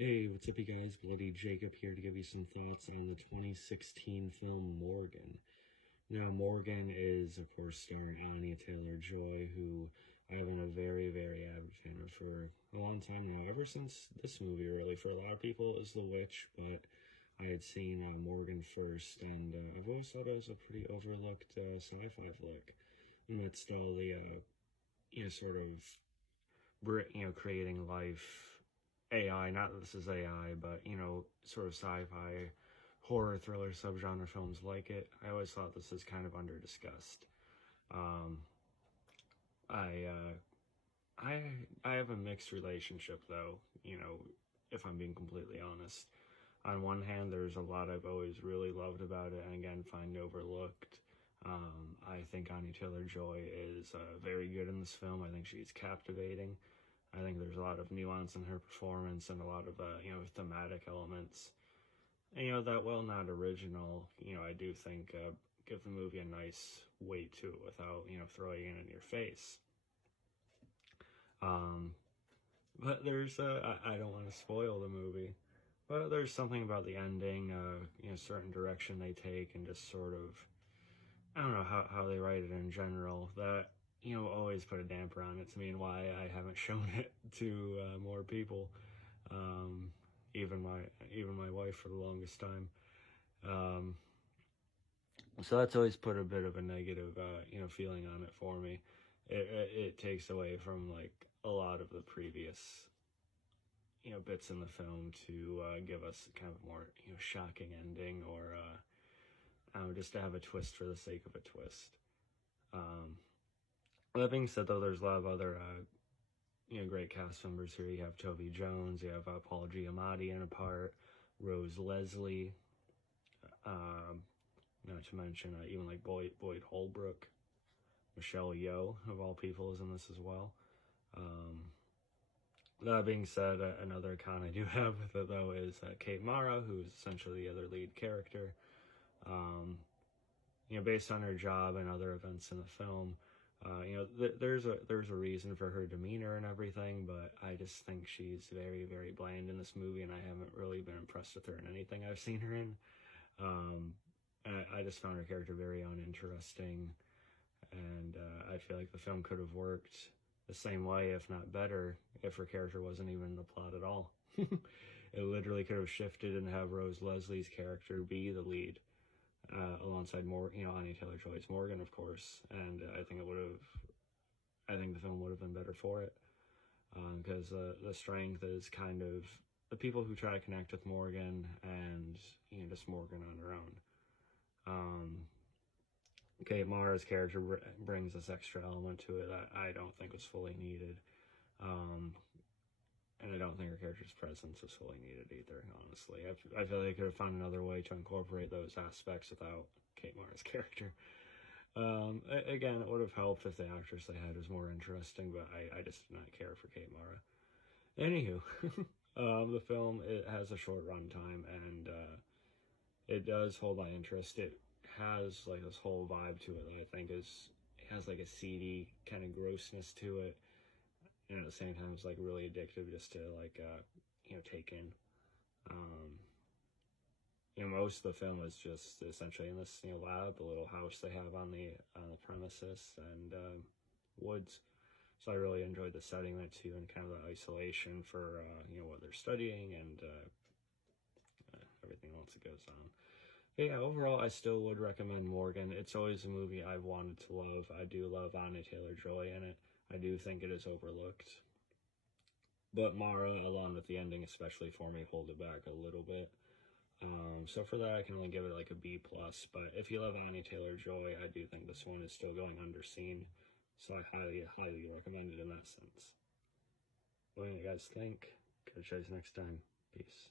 Hey, what's up, you guys? Bloody Jacob here to give you some thoughts on the 2016 film Morgan. Now, Morgan is, of course, starring Anya Taylor-Joy, who I have been a very, very avid fan of for a long time now. Ever since this movie, really. For a lot of people, it was The Witch, but I had seen Morgan first, and I've always thought it was a pretty overlooked sci-fi flick amidst all the, sort of, creating life AI, not that this is AI, but, sort of sci-fi horror thriller subgenre films like it. I always thought this is kind of under-discussed. Um, I, uh, I have a mixed relationship, though, if I'm being completely honest. On one hand, there's a lot I've always really loved about it, and again, find overlooked. I think Anya Taylor-Joy is very good in this film. I think she's captivating. I think there's a lot of nuance in her performance and a lot of, thematic elements. And, that, while not original, I do think give the movie a nice weight to it without, throwing it in your face. But there's, I don't want to spoil the movie, but there's something about the ending, certain direction they take and just sort of, I don't know how they write it in general, that, always put a damper on it to me and why I haven't shown it to more people. Even my wife for the longest time. So that's always put a bit of a negative, feeling on it for me. It takes away from like a lot of the previous, bits in the film to give us kind of a more, shocking ending or just to have a twist for the sake of a twist. That being said, though, there's a lot of other, great cast members here. You have Toby Jones, you have Paul Giamatti in a part, Rose Leslie, not to mention even like Boyd Holbrook, Michelle Yeoh, of all people, is in this as well. That being said, another con I do have with it, though, is Kate Mara, who is essentially the other lead character. Based on her job and other events in the film, there's a reason for her demeanor and everything, but I just think she's very, very bland in this movie, and I haven't really been impressed with her in anything I've seen her in. I just found her character very uninteresting, and I feel like the film could have worked the same way, if not better, if her character wasn't even in the plot at all. It literally could have shifted and have Rose Leslie's character be the lead. Alongside Anya Taylor-Joy's Morgan, of course, and I think the film would have been better for it, because the strength is kind of the people who try to connect with Morgan and just Morgan on her own. Kate Mara's character brings this extra element to it that I don't think was fully needed. And I don't think her character's presence was fully needed either, honestly. I feel like they could have found another way to incorporate those aspects without Kate Mara's character. Again, it would have helped if the actress they had was more interesting, but I just did not care for Kate Mara. Anywho, the film, it has a short runtime, and it does hold my interest. It has like this whole vibe to it that I think it has like a seedy kind of grossness to it. And at the same time, it's like really addictive just to like, take in. Most of the film is just essentially in this, lab, the little house they have on the premises, and woods. So I really enjoyed the setting there too, and kind of the isolation for, what they're studying and everything else that goes on. But yeah, overall, I still would recommend Morgan. It's always a movie I've wanted to love. I do love Anya Taylor-Joy in it. I do think it is overlooked. But Mara, along with the ending, especially for me, hold it back a little bit. So for that, I can only give it like a B+. But if you love Anya Taylor-Joy, I do think this one is still going underseen. So I highly, highly recommend it in that sense. What do you guys think? Catch you guys next time. Peace.